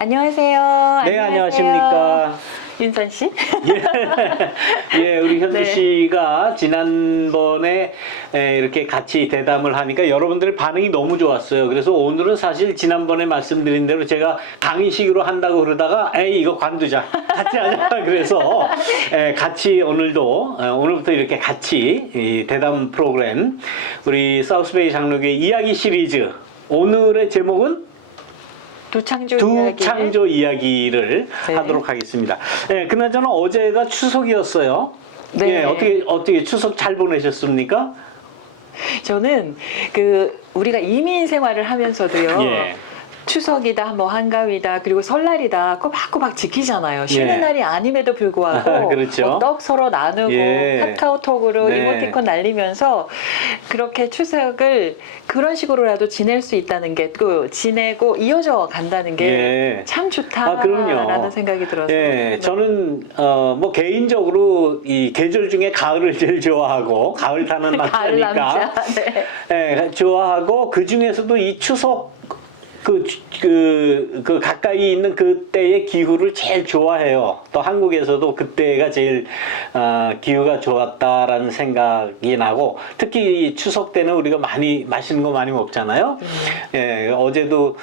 안녕하세요. 네, 안녕하십니까. 윤선 씨? 예, 우리 현주 네. 씨가 지난번에 이렇게 같이 대담을 하니까 여러분들의 반응이 너무 좋았어요. 그래서 오늘은 사실 지난번에 말씀드린 대로 제가 강의식으로 한다고 그러다가 에이, 이거 관두자. 같이 하자. 그래서 같이 오늘부터 이렇게 같이 이 대담 프로그램 우리 사우스베이 장로교회 이야기 시리즈 오늘의 제목은 두창조 이야기를 네. 하도록 하겠습니다. 그나저나 어제가 추석이었어요. 네. 어떻게 추석 잘 보내셨습니까? 저는 우리가 이민 생활을 하면서도요. 예. 추석이다, 뭐 한가위다, 그리고 설날이다 꼬박꼬박 지키잖아요. 쉬는 예. 날이 아님에도 불구하고 그렇죠. 뭐 떡 서로 나누고 예. 카카오톡으로 네. 이모티콘 날리면서 그렇게 추석을 그런 식으로라도 지낼 수 있다는 게 또 지내고 이어져 간다는 게 참 예. 좋다라는 생각이 들어서. 예, 저는 뭐 개인적으로 이 계절 중에 가을을 제일 좋아하고 가을 타는 가을 남자니까 남자. 네. 예, 좋아하고 그 중에서도 이 추석 가까이 있는 그때의 기후를 제일 좋아해요. 또 한국에서도 그때가 제일 기후가 좋았다라는 생각이 나고, 특히 추석 때는 우리가 많이 맛있는 거 많이 먹잖아요. 예, 어제도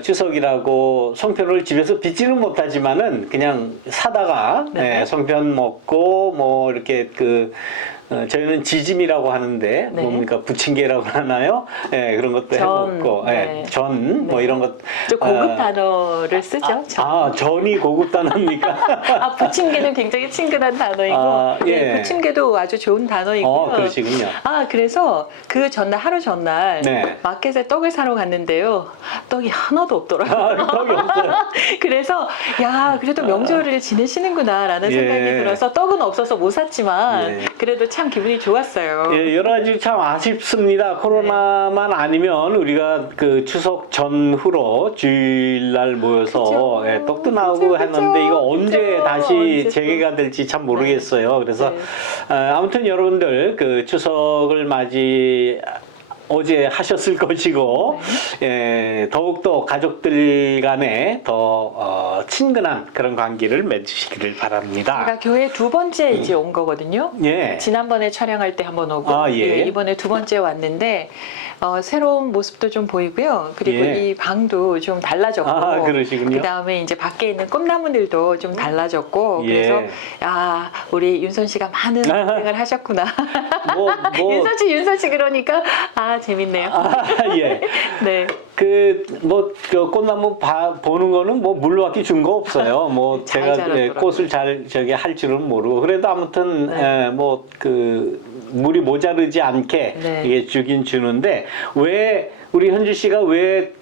추석이라고 송편을 집에서 빚지는 못하지만은 그냥 사다가 네. 송편 먹고 뭐 이렇게 저희는 지짐이라고 하는데 네. 뭡니까 부침개라고 하나요? 예, 그런 것도 해먹고 네. 전 뭐 이런 것. 좀 고급 단어를 쓰죠. 전이 고급 단어입니까? 부침개는 굉장히 친근한 단어이고, 예. 부침개도 아주 좋은 단어이고요. 그러시군요. 그래서 그 전날, 하루 전날, 네. 마켓에 떡을 사러 갔는데요. 떡이 하나도 없더라고요. 떡이 없어요. 그래서, 그래도 명절을 지내시는구나라는 예. 생각이 들어서 떡은 없어서 못 샀지만, 예. 그래도 참 기분이 좋았어요. 예, 여러 가지 참 아쉽습니다. 코로나만 아니면 우리가 그 추석 전후로 주일날 모여서 그쵸. 떡도 나오고 그쵸. 했는데 이거 언제 다시 언제 또. 재개가 될지 참 모르겠어요. 그래서 네. 아무튼 여러분들 그 추석을 어제 하셨을 것이고, 더욱더 가족들 간에 더 친근한 그런 관계를 맺으시기를 바랍니다. 제가 교회 두 번째 이제 온 거거든요. 예. 지난번에 촬영할 때 한번 오고 예. 이번에 두 번째 왔는데 새로운 모습도 좀 보이고요. 그리고 예. 이 방도 좀 달라졌고 그러시군요. 그다음에 이제 밖에 있는 꽃나무들도 좀 달라졌고 예. 그래서 우리 윤선 씨가 많은 고생을 하셨구나. 윤선 씨 그러니까 재밌네요. 예. 네. 꽃나무 보는 거는 뭐 물밖에 준 거 없어요. 뭐 잘 제가 자랐더라고요. 꽃을 잘 할 줄은 모르고 그래도 아무튼 네. 물이 모자르지 않게 네. 이게 주긴 주는데 왜 우리 현주 씨가 왜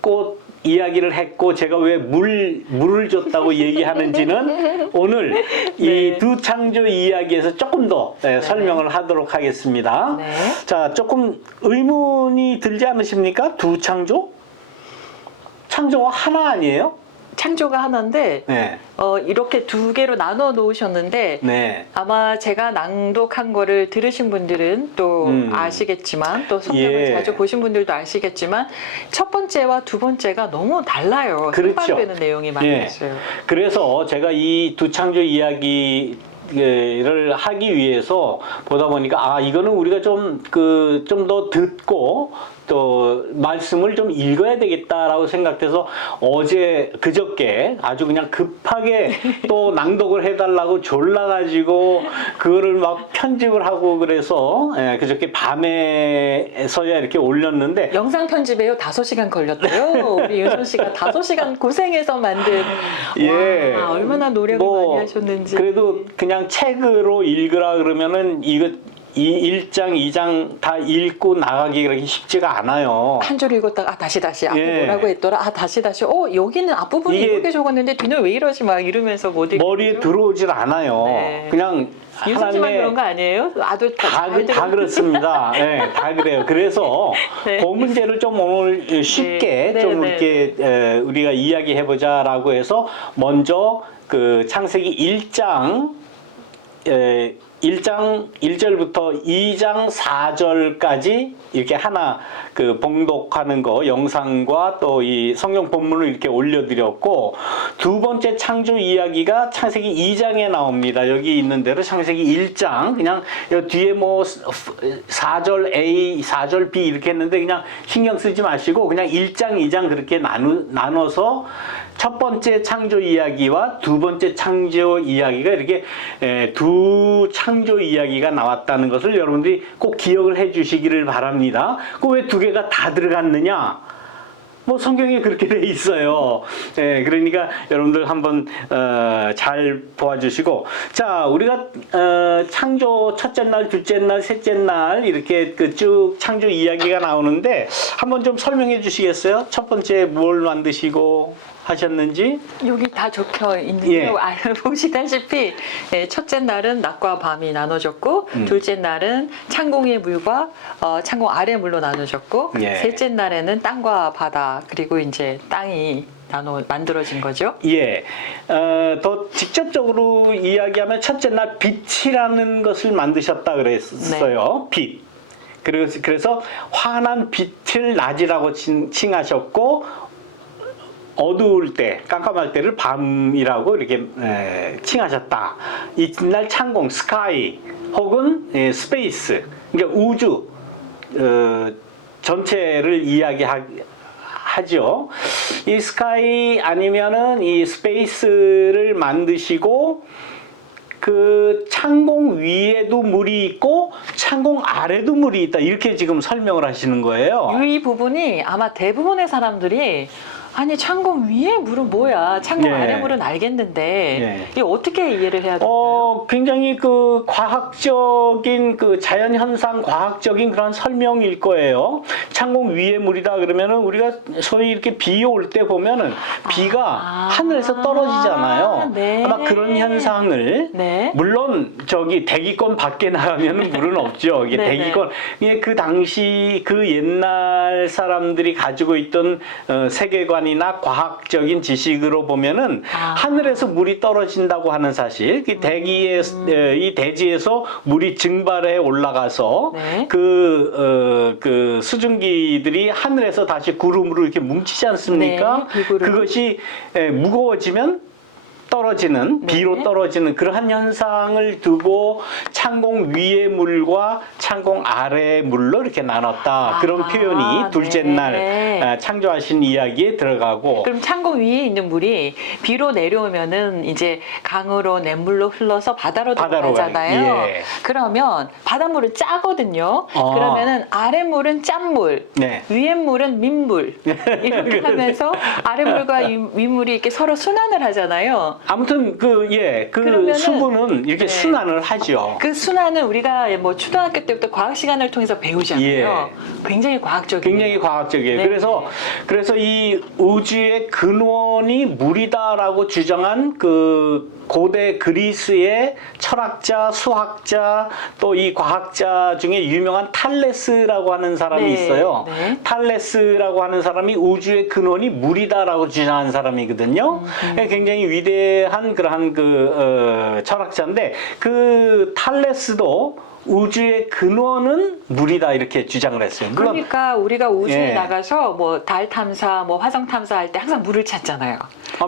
꽃 이야기를 했고 제가 왜 물을 줬다고 얘기하는지는 오늘 이 두창조 이야기에서 조금 더 설명을 하도록 하겠습니다. 네. 자, 조금 의문이 들지 않으십니까? 두창조? 창조가 하나 아니에요? 창조가 하나인데 네. 이렇게 두 개로 나눠 놓으셨는데 네. 아마 제가 낭독한 거를 들으신 분들은 또 아시겠지만 또 성경을 자주 보신 분들도 아시겠지만 첫 번째와 두 번째가 너무 달라요. 그렇죠. 상반되는 내용이 많이 있어요. 그래서 제가 이 두창조 이야기를 하기 위해서 보다 보니까 이거는 우리가 좀 더 듣고 또 말씀을 좀 읽어야 되겠다라고 생각해서 그저께 아주 그냥 급하게 또 낭독을 해달라고 졸라가지고 그거를 막 편집을 하고 그래서 그저께 밤에서야 이렇게 올렸는데 영상 편집에요 5시간 걸렸대요. 우리 윤선 씨가 5시간 고생해서 만든 와, 얼마나 노력을 많이 하셨는지. 그래도 그냥 책으로 읽으라 그러면은 이 1장, 2장 다 읽고 나가기 그렇게 쉽지가 않아요. 한 줄 읽었다가 다시 앞에 뭐라고 했더라. 다시 여기는 앞부분이 이렇게 적었는데 뒤는 왜 이러지 막 이러면서 못 읽고 머리에 들어오질 않아요. 네. 그냥 윤선 씨만 그런 거 아니에요? 다 그렇습니다. 다 그래요. 그래서 그 문제를 좀 오늘 쉽게 이렇게 우리가 이야기해보자라고 해서 먼저 창세기 1장 1장 1절부터 2장 4절까지 이렇게 하나 그 봉독하는 거 영상과 또 이 성경 본문을 이렇게 올려드렸고, 두 번째 창조 이야기가 창세기 2장에 나옵니다. 여기 있는 대로 창세기 1장, 그냥 여기 뒤에 뭐 4절 A, 4절 B 이렇게 했는데 그냥 신경 쓰지 마시고 그냥 1장, 2장 그렇게 나눠서 첫 번째 창조 이야기와 두 번째 창조 이야기가 이렇게 두 창조 이야기가 나왔다는 것을 여러분들이 꼭 기억을 해 주시기를 바랍니다. 그 왜 두 개가 다 들어갔느냐? 뭐 성경에 그렇게 돼 있어요. 그러니까 여러분들 한번 잘 보아주시고, 자, 우리가 창조 첫째 날, 둘째 날, 셋째 날 이렇게 그 쭉 창조 이야기가 나오는데 한번 좀 설명해 주시겠어요? 첫 번째 뭘 만드시고 하셨는지? 여기 다 적혀 있는데요. 예. 보시다시피 첫째 날은 낮과 밤이 나눠졌고, 둘째 날은 창공 위의 물과 창공 아래 물로 나눠졌고, 예. 셋째 날에는 땅과 바다, 그리고 이제 땅이 만들어진 거죠. 예. 더 직접적으로 이야기하면 첫째 날 빛이라는 것을 만드셨다 그랬어요. 빛. 그래서 환한 빛을 낮이라고 칭하셨고, 어두울 때, 깜깜할 때를 밤이라고 이렇게 칭하셨다. 이날 창공, 스카이 혹은 스페이스, 그러니까 우주 전체를 이야기하죠. 이 스카이 아니면은 이 스페이스를 만드시고, 그 창공 위에도 물이 있고 창공 아래도 물이 있다, 이렇게 지금 설명을 하시는 거예요. 이 부분이 아마 대부분의 사람들이 아니 창공 위에 물은 뭐야? 창공 예. 아래 물은 알겠는데 예. 이게 어떻게 이해를 해야 될까요? 굉장히 그 과학적인 그 자연 현상, 과학적인 그런 설명일 거예요. 창공 위에 물이다 그러면은 우리가 소위 이렇게 비 올 때 보면은 비가 하늘에서 떨어지잖아요. 네. 아마 그런 현상을, 네. 물론 저기 대기권 밖에 나가면은 물은 없죠. 이게 네네. 대기권, 이게 그 당시 그 옛날 사람들이 가지고 있던 세계관이나 과학적인 지식으로 보면은 하늘에서 물이 떨어진다고 하는 사실, 그 대기에 이 대지에서 물이 증발해 올라가서 네. 그 수증기들이 하늘에서 다시 구름으로 이렇게 뭉치지 않습니까? 네, 비구름. 그것이 무거워지면 떨어지는, 네. 비로 떨어지는 그러한 현상을 두고 창공 위의 물과 창공 아래의 물로 이렇게 나눴다. 그런 표현이 둘째 네. 날 창조하신 이야기에 들어가고. 그럼 창공 위에 있는 물이 비로 내려오면은 이제 강으로 냇물로 흘러서 바다로 들어가잖아요. 예. 그러면 바닷물은 짜거든요. 그러면은 아랫물은 짠물, 네. 위에 물은 민물 이렇게 하면서 아랫물과 윗물이 이렇게 서로 순환을 하잖아요. 아무튼 그 그러면은, 수분은 이렇게 네. 순환을 하죠. 그 순환은 우리가 뭐 초등학교 때부터 과학 시간을 통해서 배우잖아요. 굉장히 과학적이에요. 굉장히 과학적이에요. 네. 그래서 이 우주의 근원이 물이다라고 주장한 그 고대 그리스의 철학자, 수학자, 또 이 과학자 중에 유명한 탈레스라고 하는 사람이 네. 있어요. 네. 탈레스라고 하는 사람이 우주의 근원이 물이다라고 주장한 사람이거든요. 굉장히 위대한 그러한 그 철학자인데, 그 탈레스도 우주의 근원은 물이다 이렇게 주장을 했어요. 물론 그러니까 우리가 우주에 예. 나가서 뭐 달 탐사, 뭐 화성 탐사할 때 항상 물을 찾잖아요.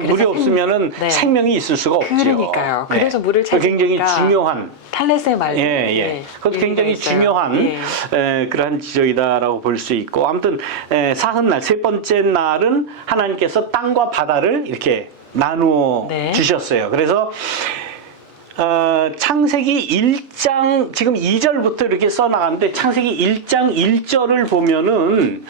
물이 없으면은 네. 생명이 있을 수가 없죠. 그러니까요. 그래서 물을 굉장히 찾으니까 중요한. 탈레스의 말로. 그것도 굉장히 중요한 그러한 지적이다라고 볼 수 있고, 아무튼 사흔날, 세 번째 날은 하나님께서 땅과 바다를 이렇게 나누어 네. 주셨어요. 그래서 창세기 1장 지금 2절부터 이렇게 써나가는데, 창세기 1장 1절을 보면은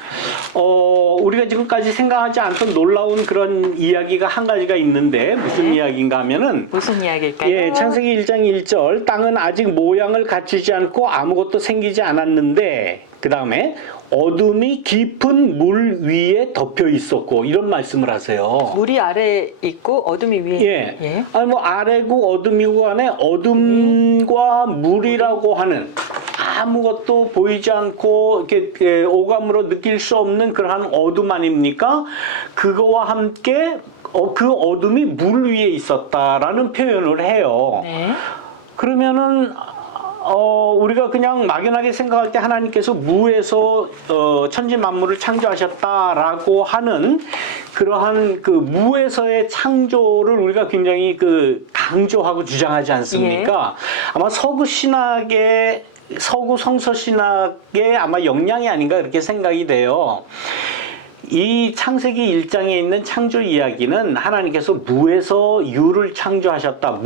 우리가 지금까지 생각하지 않던 놀라운 그런 이야기가 한 가지가 있는데, 무슨 이야기인가 하면은, 무슨 이야기일까요? 예, 창세기 1장 1절, 땅은 아직 모양을 갖추지 않고 아무것도 생기지 않았는데, 그 다음에 어둠이 깊은 물 위에 덮여 있었고, 이런 말씀을 하세요. 물이 아래 있고 어둠이 위에. 예. 아니 뭐 아래고 어둠이고 간에 어둠과 물이라고 하는, 아무것도 보이지 않고 이렇게 오감으로 느낄 수 없는 그러한 어둠 아닙니까? 그거와 함께 그 어둠이 물 위에 있었다라는 표현을 해요. 네. 그러면은 우리가 그냥 막연하게 생각할 때 하나님께서 무에서 천지 만물을 창조하셨다라고 하는 그러한 그 무에서의 창조를 우리가 굉장히 그 강조하고 주장하지 않습니까? 아마 서구 성서 신학의 아마 영향이 아닌가 그렇게 생각이 돼요. 이 창세기 1장에 있는 창조 이야기는 하나님께서 무에서 유를 창조하셨다.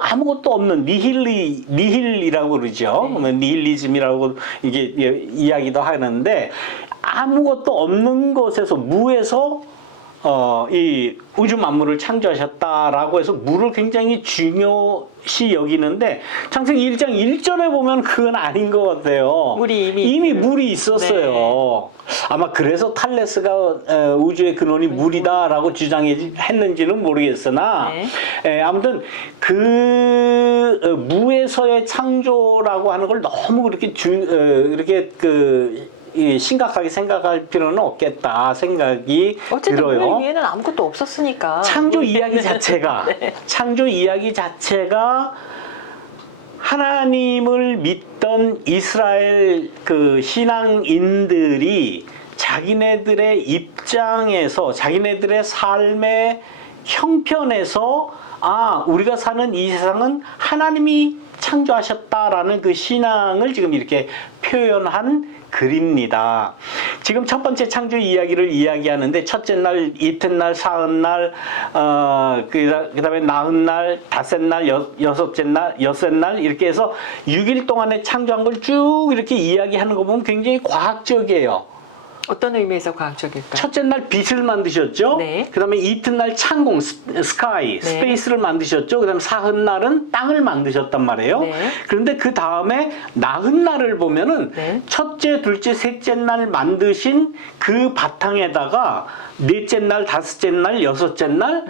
아무것도 없는 니힐이라고 그러죠. 니힐리즘이라고 이게 이야기도 하는데 아무것도 없는 곳에서 무에서 이 우주 만물을 창조하셨다라고 해서 물을 굉장히 중요시 여기는데 창세기 1장 1절에 보면 그건 아닌 것 같아요. 이미 물이 있었어요. 네. 아마 그래서 탈레스가 우주의 근원이 물이다라고 주장했는지는 모르겠으나 아무튼 그 무에서의 창조라고 하는 걸 너무 그렇게 이렇게 심각하게 생각할 필요는 없겠다 생각이 어쨌든 들어요. 물 위에는 아무것도 없었으니까. 창조 이야기 자체가 창조 이야기 자체가 하나님을 믿던 이스라엘 그 신앙인들이 자기네들의 입장에서 자기네들의 삶의 형편에서 우리가 사는 이 세상은 하나님이 창조하셨다라는 그 신앙을 지금 이렇게 표현한 글입니다. 지금 첫 번째 창조 이야기를 이야기하는데 첫째 날, 이튿날, 사흘날, 그다음에 나흘날, 다섯날, 여섯째 날, 여섯날 이렇게 해서 6일 동안에 창조한 걸 쭉 이렇게 이야기하는 거 보면 굉장히 과학적이에요. 어떤 의미에서 과학적일까요? 첫째 날 빛을 만드셨죠. 네. 그다음에 이튿날 창공, 스카이, 스페이스를 만드셨죠. 그다음에 사흘날은 땅을 만드셨단 말이에요. 그런데 그 다음에 나흘날을 보면은 첫째, 둘째, 셋째 날 만드신 그 바탕에다가 넷째 날, 다섯째 날, 여섯째 날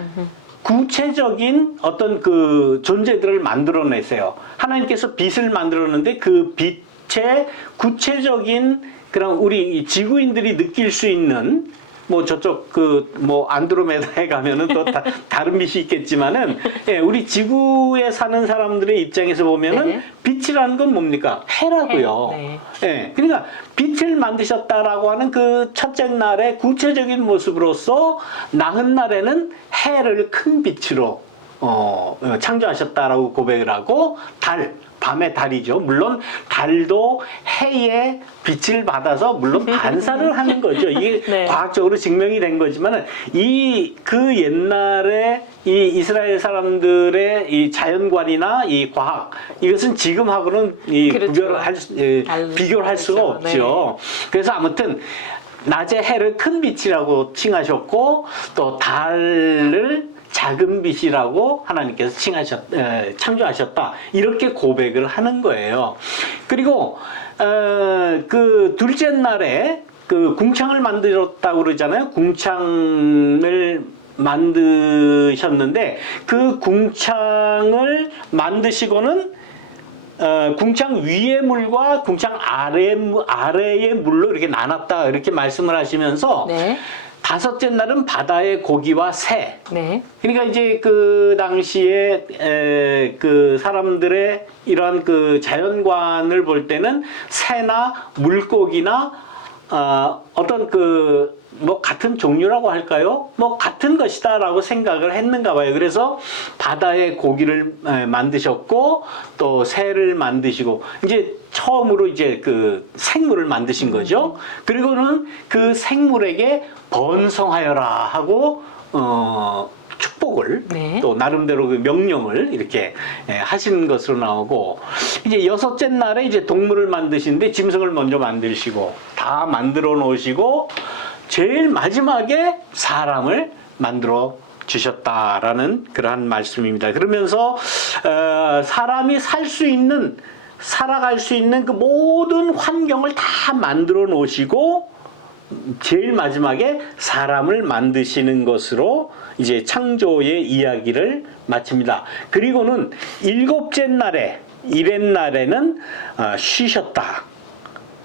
구체적인 어떤 그 존재들을 만들어내세요. 하나님께서 빛을 만들었는데 그 빛의 구체적인 그럼 우리 지구인들이 느낄 수 있는 뭐 저쪽 뭐 안드로메다에 가면은 또 다른 빛이 있겠지만은 우리 지구에 사는 사람들의 입장에서 보면은 빛이라는 건 뭡니까? 해라고요. 그러니까 빛을 만드셨다라고 하는 그 첫째 날의 구체적인 모습으로서 나흘날에는 해를 큰 빛으로 창조하셨다라고 고백을 하고 밤의 달이죠. 물론 달도 해의 빛을 받아서 물론 반사를 하는 거죠. 이게 과학적으로 증명이 된 거지만은 그 옛날에 이 이스라엘 사람들의 이 자연관이나 이 과학 이것은 지금하고는 비교를 할 수가 없죠. 그래서 아무튼 낮에 해를 큰 빛이라고 칭하셨고 또 달을 작은 빛이라고 하나님께서 창조하셨다. 이렇게 고백을 하는 거예요. 그리고 그 둘째 날에 그 궁창을 만들었다고 그러잖아요. 궁창을 만드셨는데 그 궁창을 만드시고는 궁창 위의 물과 궁창 아래의 물로 이렇게 나눴다. 이렇게 말씀을 하시면서 다섯째 날은 바다의 고기와 새. 그러니까 이제 그 당시에 그 사람들의 이러한 그 자연관을 볼 때는 새나 물고기나 어떤 뭐 같은 종류라고 할까요? 뭐 같은 것이다라고 생각을 했는가 봐요. 그래서 바다의 고기를 만드셨고 또 새를 만드시고 이제 처음으로 이제 그 생물을 만드신 거죠. 그리고는 그 생물에게 번성하여라 하고 축복을 또 나름대로 그 명령을 이렇게 하신 것으로 나오고 이제 여섯째 날에 이제 동물을 만드시는데 짐승을 먼저 만드시고 다 만들어 놓으시고 제일 마지막에 사람을 만들어 주셨다라는 그러한 말씀입니다. 그러면서 사람이 살아갈 수 있는 그 모든 환경을 다 만들어 놓으시고 제일 마지막에 사람을 만드시는 것으로 이제 창조의 이야기를 마칩니다. 그리고는 일곱째 날에 이렛날에는 쉬셨다.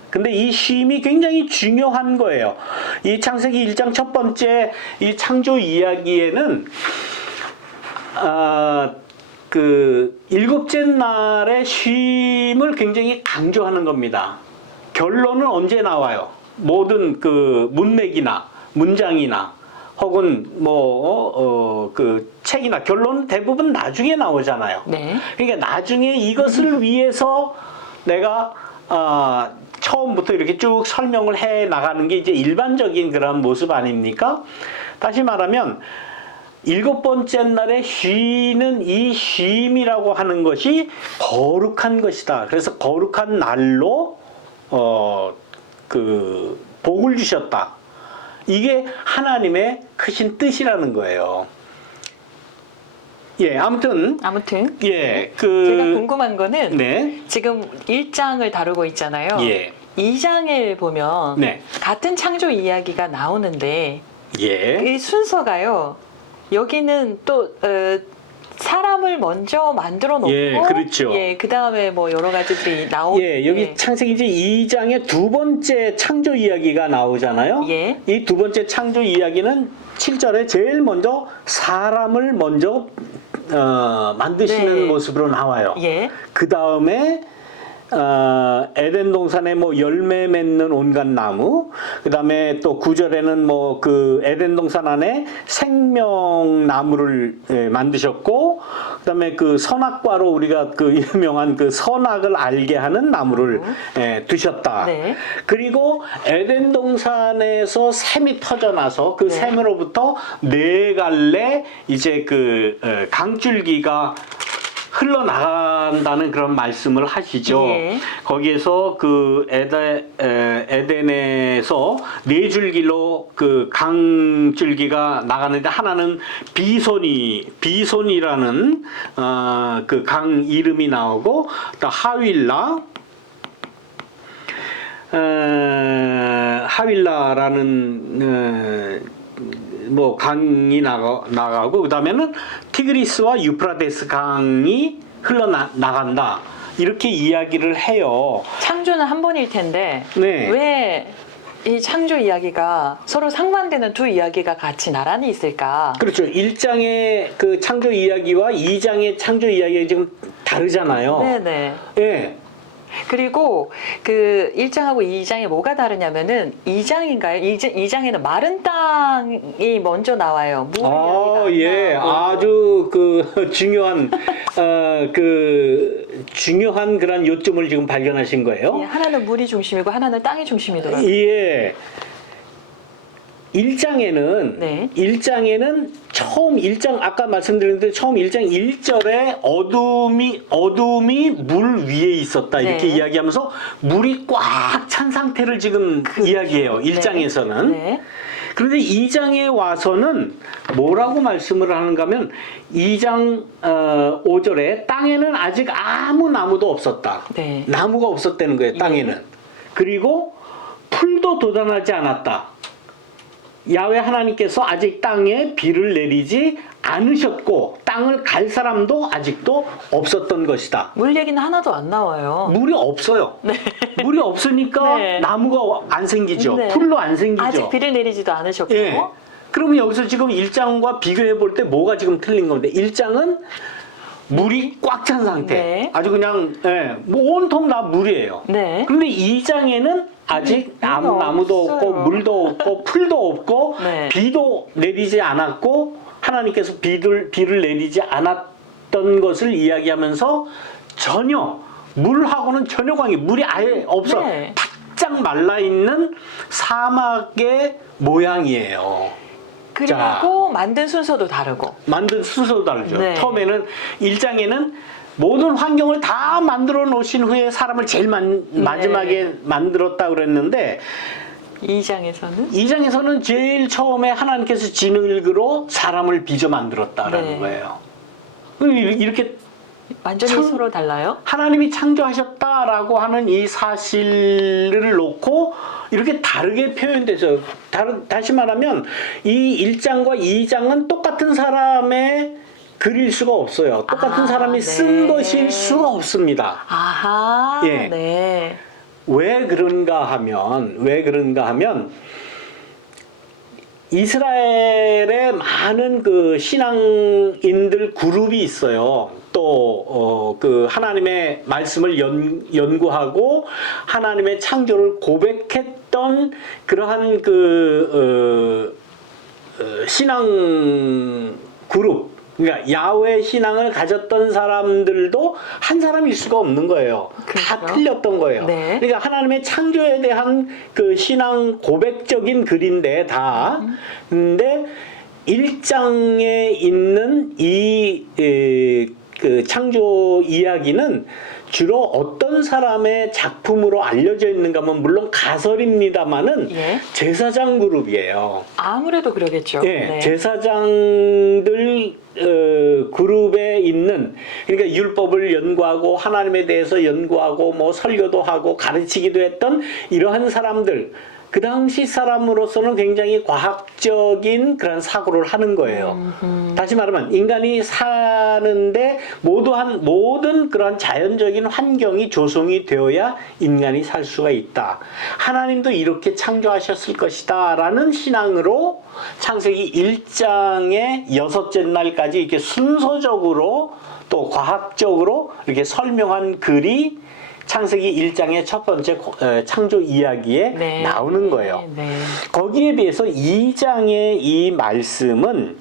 근데 이 쉼이 굉장히 중요한 거예요. 이 창세기 1장 첫 번째 이 창조 이야기에는 그 일곱째 날의 쉼을 굉장히 강조하는 겁니다. 결론은 언제 나와요? 모든 그 문맥이나 문장이나 혹은 그 책이나 결론은 대부분 나중에 나오잖아요. 네. 그러니까 나중에 이것을 위해서 내가 처음부터 이렇게 쭉 설명을 해 나가는 게 이제 일반적인 그런 모습 아닙니까? 다시 말하면 일곱 번째 날에 쉬는 이 쉼이라고 하는 것이 거룩한 것이다. 그래서 거룩한 날로 그 복을 주셨다. 이게 하나님의 크신 뜻이라는 거예요. 예, 아무튼 예, 제가 궁금한 거는 네. 지금 1장을 다루고 있잖아요. 예. 2장을 보면 네. 같은 창조 이야기가 나오는데 예. 이 순서가요. 여기는 또 사람을 먼저 만들어 놓고 예, 그렇죠. 예, 그다음에 뭐 여러 가지들이 나오고 예, 여기 창세기 이제 2장의 두 번째 창조 이야기가 나오잖아요. 예. 이 두 번째 창조 이야기는 7절에 제일 먼저 사람을 먼저 만드시는 네. 모습으로 나와요. 예. 그 다음에 에덴 동산에 뭐 열매 맺는 온갖 나무, 그 다음에 또 9절에는 뭐 그 에덴 동산 안에 생명나무를 만드셨고, 그 다음에 그 선악과로 우리가 그 유명한 그 선악을 알게 하는 나무를 두셨다. 네. 그리고 에덴 동산에서 샘이 터져나서 그 네. 샘으로부터 네 갈래 이제 그 강줄기가 흘러나간다는 그런 말씀을 하시죠. 예. 거기에서 그 에덴에서 네 줄기로 그 강줄기가 나가는데 하나는 비손이라는 그 강 이름이 나오고 또 하윌라라는 뭐 강이 나가고 그 다음에는 티그리스와 유프라데스 강이 흘러나간다 이렇게 이야기를 해요. 창조는 한 번일 텐데 네. 왜 이 창조 이야기가 서로 상반되는 두 이야기가 같이 나란히 있을까? 그렇죠. 1장의 그 창조 이야기와 2장의 창조 이야기가 지금 다르잖아요. 네네. 예. 그리고 그 1장하고 2장이 뭐가 다르냐면은 2장인가요? 2장에는 마른 땅이 먼저 나와요. 물 이야기가 안 예. 나오고. 아주 그 중요한 그 중요한 그런 요점을 지금 발견하신 거예요. 예, 하나는 물이 중심이고 하나는 땅이 중심이더라고요. 예. 1장에는 네. 1장에는 처음 1장 아까 말씀드렸는데 처음 1장 1절에 어둠이 물 위에 있었다 이렇게 네. 이야기하면서 물이 꽉 찬 상태를 지금 이야기해요. 1장에서는. 네. 그런데 2장에 와서는 뭐라고 말씀을 하는가 하면 2장 5절에 땅에는 아직 아무 나무도 없었다. 네. 나무가 없었다는 거예요. 땅에는. 그리고 풀도 돋아나지 않았다. 야훼 하나님께서 아직 땅에 비를 내리지 않으셨고 땅을 갈 사람도 아직도 없었던 것이다. 물 얘기는 하나도 안 나와요. 물이 없어요. 물이 없으니까 네. 나무가 안 생기죠. 네. 풀도 안 생기죠. 아직 비를 내리지도 않으셨고. 예. 그러면 여기서 지금 1장과 비교해 볼 때 뭐가 지금 틀린 건데 1장은 물이 꽉 찬 상태. 네. 아주 그냥 뭐 온통 다 물이에요. 네. 그런데 2장에는 아직 아무 나무도 없어요. 없고 물도 없고 풀도 없고 네. 비도 내리지 않았고 하나님께서 비를 내리지 않았던 것을 이야기하면서 전혀 물하고는 전혀 관계 물이 아예 없어. 네. 바짝 말라 있는 사막의 모양이에요. 그리고 만든 순서도 다르고. 만든 순서도 다르죠. 네. 처음에는 1장에는 모든 환경을 다 만들어 놓으신 후에 사람을 제일 마지막에 만들었다 그랬는데 2장에서는 제일 처음에 하나님께서 진흙으로 사람을 빚어 만들었다라는 네. 거예요. 이렇게 완전히 서로 달라요? 하나님이 창조하셨다라고 하는 이 사실을 놓고 이렇게 다르게 표현돼서 다시 말하면 이 1장과 2장은 똑같은 사람의 그릴 수가 없어요. 똑같은 사람이 쓴 네. 것일 수가 없습니다. 아하. 예. 네. 왜 그런가 하면 이스라엘에 많은 그 신앙인들 그룹이 있어요. 또 그 하나님의 말씀을 연구하고 하나님의 창조를 고백했던 그러한 그 신앙 그룹, 그러니까 야훼 신앙을 가졌던 사람들도 한 사람일 수가 없는 거예요. 다 그렇죠. 틀렸던 거예요. 네. 그러니까 하나님의 창조에 대한 그 신앙 고백적인 글인데 다. 근데 1장에 있는 그 창조 이야기는 주로 어떤 사람의 작품으로 알려져 있는가 하면 물론 가설입니다만은 예. 제사장 그룹이에요. 아무래도 그러겠죠. 예, 네. 제사장들 그룹에 있는, 그러니까 율법을 연구하고 하나님에 대해서 연구하고 뭐 설교도 하고 가르치기도 했던 이러한 사람들, 그 당시 사람으로서는 굉장히 과학적인 그런 사고를 하는 거예요. 다시 말하면 인간이 사는데 모든 그런 자연적인 환경이 조성이 되어야 인간이 살 수가 있다. 하나님도 이렇게 창조하셨을 것이다 라는 신앙으로 창세기 1장의 6째 날까지 이렇게 순서적으로 또 과학적으로 이렇게 설명한 글이 창세기 1장의 첫 번째 창조 이야기에 네. 나오는 거예요. 네. 거기에 비해서 2장의 이 말씀은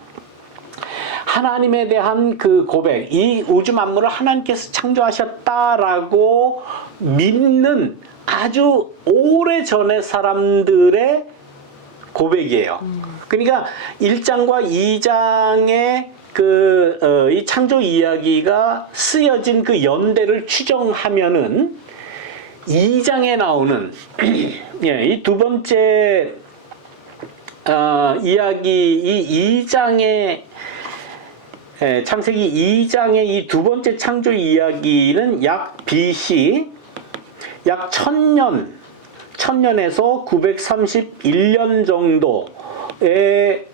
하나님에 대한 그 고백, 이 우주 만물을 하나님께서 창조하셨다라고 믿는 아주 오래전의 사람들의 고백이에요. 그러니까 1장과 2장의 이 창조 이야기가 쓰여진 그 연대를 추정하면은 2장에 나오는 예, 이 두 번째 이야기, 이 2장의 창세기 2장의 이 두 번째 창조 이야기는 약 BC 약 1000년에서 931년 정도의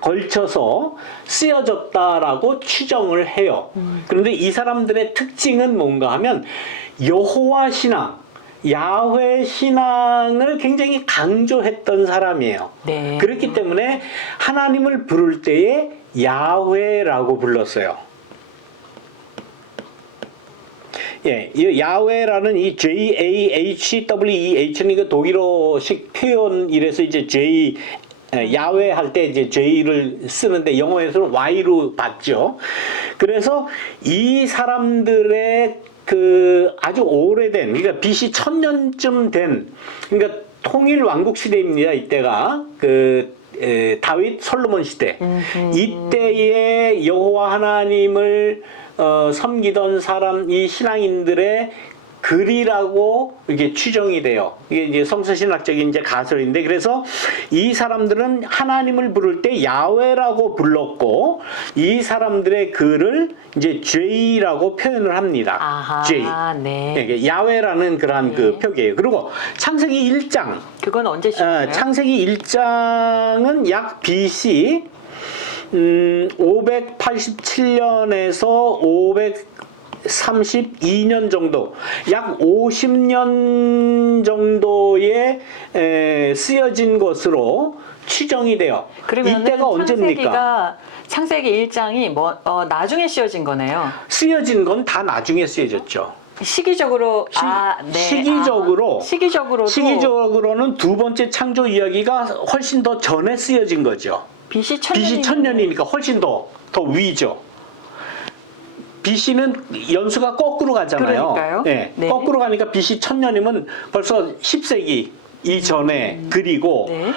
걸쳐서 쓰여졌다라고 추정을 해요. 그런데 이 사람들의 특징은 뭔가 하면 여호와 신앙, 야훼 신앙을 굉장히 강조했던 사람이에요. 네. 그렇기 때문에 하나님을 부를 때에 야훼라고 불렀어요. 예, 이 야훼라는 이 JAHWEH는 이거 독일어식 표현이라서 이제 야훼 할 때 이제 J를 쓰는데 영어에서는 Y로 봤죠. 그래서 이 사람들의 그 아주 오래된, 그러니까 BC 1000년쯤 된, 그러니까 통일 왕국 시대입니다. 이때가 다윗 솔로몬 시대. 이때에 여호와 하나님을 섬기던 사람, 이 신앙인들의 글이라고 이게 추정이 돼요. 이게 이제 성서신학적인 이제 가설인데, 그래서 이 사람들은 하나님을 부를 때 야훼라고 불렀고, 이 사람들의 글을 이제 J라고 표현을 합니다. 아하, J. 네. 이게 야훼라는 그러한 그 표기예요. 그리고 창세기 1장. 그건 언제 시작해요? 창세기 창세기 1장은 약 BC 587년에서 532년 정도, 약 50년 정도에 쓰여진 것으로 추정이 돼요. 그러면 이때가 언제입니까? 창세기 1장이 나중에 씌워진 거네요. 쓰여진 건 다 나중에 쓰여졌죠. 시기적으로 네. 시기적으로는 두 번째 창조 이야기가 훨씬 더 전에 쓰여진 거죠. BC BC 1000년이니까 훨씬 더 위죠. BC는 연수가 거꾸로 가잖아요. 그러니까요. 네. 네. 거꾸로 가니까 BC 1000년이면 벌써 10세기 이전에 글이고, 네.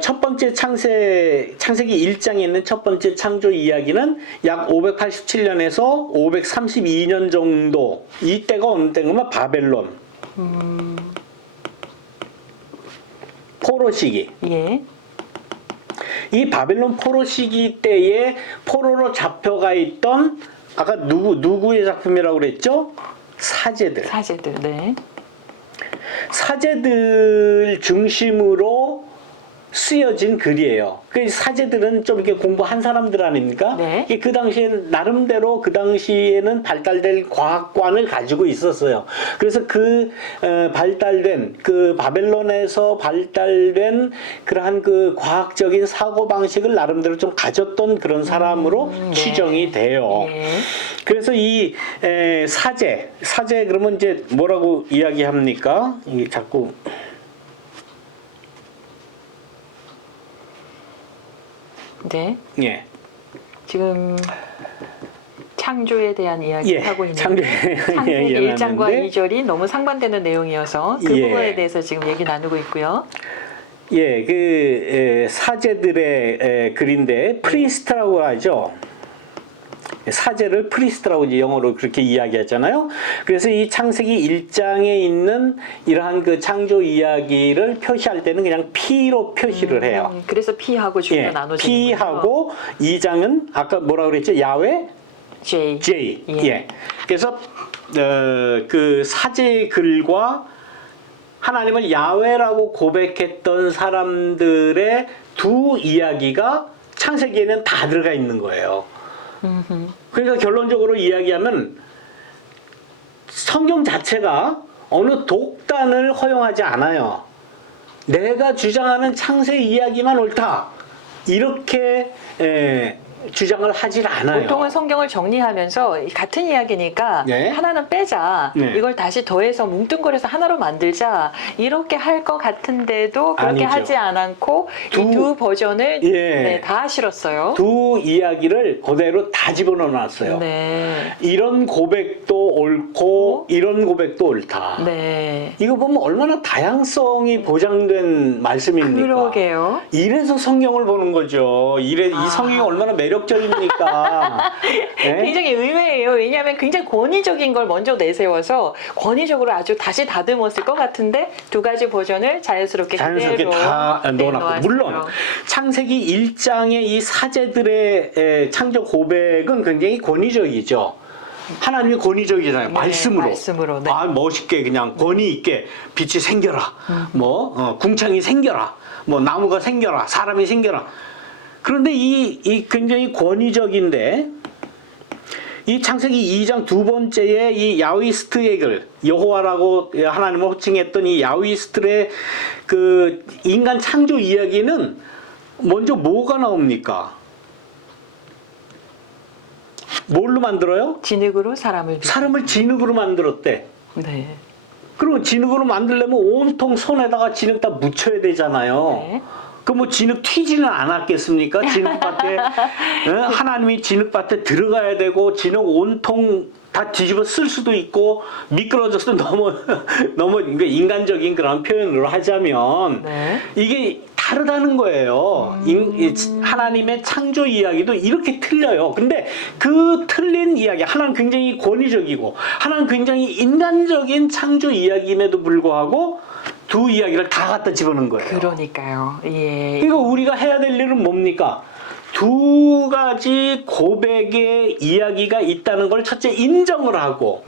첫 번째 창세기 1장에 있는 첫 번째 창조 이야기는 약 587년에서 532년 정도, 이때가 어느 때냐면 바벨론 포로 시기. 예. 이 바벨론 포로 시기 때에 포로로 잡혀가 있던, 아까 누구의 작품이라고 그랬죠? 사제들. 네. 사제들 중심으로 쓰여진 글이에요. 그 사제들은 좀 이렇게 공부한 사람들 아닙니까? 네. 그 당시에 나름대로 그 당시에는 발달된 과학관을 가지고 있었어요. 그래서 그 발달된 그 바벨론에서 발달된 그러한 그 과학적인 사고 방식을 나름대로 좀 가졌던 그런 사람으로 네. 추정이 돼요. 네. 그래서 이 사제 그러면 이제 뭐라고 이야기합니까? 이게 자꾸 네. 예. 지금 창조에 대한 이야기를 예, 하고 있는데 창조에 창세기 얘기를 1장과 하는데 2절이 너무 상반되는 내용이어서 그 예. 부분에 대해서 지금 얘기 나누고 있고요. 예, 그 사제들의 글인데 프리스트라고 하죠. 사제를 프리스트라고 이제 영어로 그렇게 이야기하잖아요. 그래서 이 창세기 1장에 있는 이러한 그 창조 이야기를 표시할 때는 그냥 P로 표시를 해요. 그래서 P하고 J로 예, 나눠지는 P하고 2장은 아까 뭐라 그랬죠? 야훼 J. J. 예. 예. 그래서 그 사제의 글과 하나님을 야훼라고 고백했던 사람들의 두 이야기가 창세기에는 다 들어가 있는 거예요. 그러니까 결론적으로 이야기하면 성경 자체가 어느 독단을 허용하지 않아요. 내가 주장하는 창세 이야기만 옳다. 이렇게 주장을 하질 않아요. 보통은 성경을 정리하면서 같은 이야기니까 네. 하나는 빼자. 네. 이걸 다시 더해서 뭉뚱그려서 하나로 만들자. 이렇게 할 것 같은데도 그렇게 아니죠. 하지 않고 이 두 버전을 예. 네, 다 실었어요. 두 이야기를 그대로 다 집어넣어 놨어요. 네. 이런 고백도 옳고 이런 고백도 옳다. 네. 이거 보면 얼마나 다양성이 보장된 말씀입니까? 그러게요. 이래서 성경을 보는 거죠. 이 성경이 얼마나 매력적입니까? 네? 굉장히 의외예요. 왜냐하면 굉장히 권위적인 걸 먼저 내세워서 권위적으로 아주 다시 다듬었을 것 같은데 두 가지 버전을 자연스럽게 그대로 다 넣어놨고 내놓았어요. 물론 창세기 1장의 이 사제들의 창조 고백은 굉장히 권위적이죠. 하나님이 권위적이잖아요. 네, 말씀으로. 네. 아, 멋있게 그냥 권위 있게 빛이 생겨라. 궁창이 생겨라. 나무가 생겨라. 사람이 생겨라. 그런데 이 굉장히 권위적인데 이 창세기 2장 두 번째에 이 야훼스트의 글, 여호와라고 하나님을 호칭했던 이 야훼스트의 그 인간 창조 이야기는 먼저 뭐가 나옵니까? 뭘로 만들어요? 진흙으로 사람을 사람을 진흙으로 만들었대. 네. 그럼 진흙으로 만들려면 온통 손에다가 진흙 다 묻혀야 되잖아요. 네. 그 진흙 튀지는 않았겠습니까? 진흙밭에 하나님이 진흙밭에 들어가야 되고 진흙 온통 다 뒤집어 쓸 수도 있고 미끄러져서 너무 그러니까 인간적인 그런 표현으로 하자면 네. 이게 다르다는 거예요. 하나님의 창조 이야기도 이렇게 틀려요. 근데 그 틀린 이야기, 하나는 굉장히 권위적이고 하나는 굉장히 인간적인 창조 이야기임에도 불구하고 두 이야기를 다 갖다 집어넣은 거예요. 그러니까요. 예. 그러니까 우리가 해야 될 일은 뭡니까? 두 가지 고백의 이야기가 있다는 걸 첫째 인정을 하고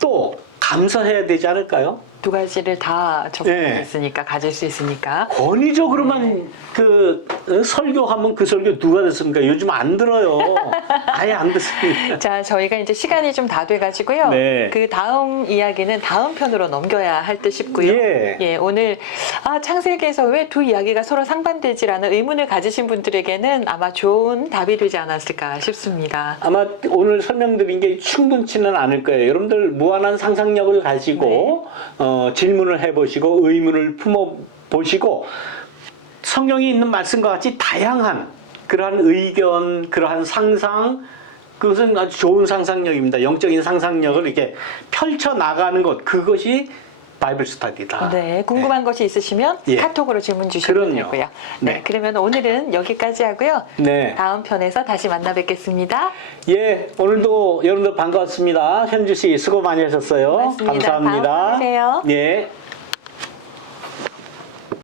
또 감사해야 되지 않을까요? 두 가지를 다 적을 네. 수 있으니까 가질 수 있으니까. 권위적으로만 그 설교하면 그 설교 누가 듣습니까? 요즘 안 들어요. 아예 안 듣습니다. 자, 저희가 이제 시간이 좀 다 돼가지고요. 네. 그 다음 이야기는 다음 편으로 넘겨야 할 듯 싶고요. 예. 오늘 창세기에서 왜 두 이야기가 서로 상반되지라는 의문을 가지신 분들에게는 아마 좋은 답이 되지 않았을까 싶습니다. 아마 오늘 설명드린 게 충분치는 않을 거예요. 여러분들 무한한 상상력을 가지고 질문을 해보시고 의문을 품어보시고 성경에 있는 말씀과 같이 다양한 그러한 의견, 그러한 상상, 그것은 아주 좋은 상상력입니다. 영적인 상상력을 이렇게 펼쳐나가는 것, 그것이 바이블 스터디다. 네, 궁금한 것이 있으시면 예. 카톡으로 질문 주시면 그럼요. 되고요. 네, 네. 그러면 오늘은 여기까지 하고요. 네. 다음 편에서 다시 만나 뵙겠습니다. 예, 오늘도 여러분들 반가웠습니다. 현주 씨 수고 많이 하셨어요. 고맙습니다. 감사합니다. 다음 편에 봬요. 예.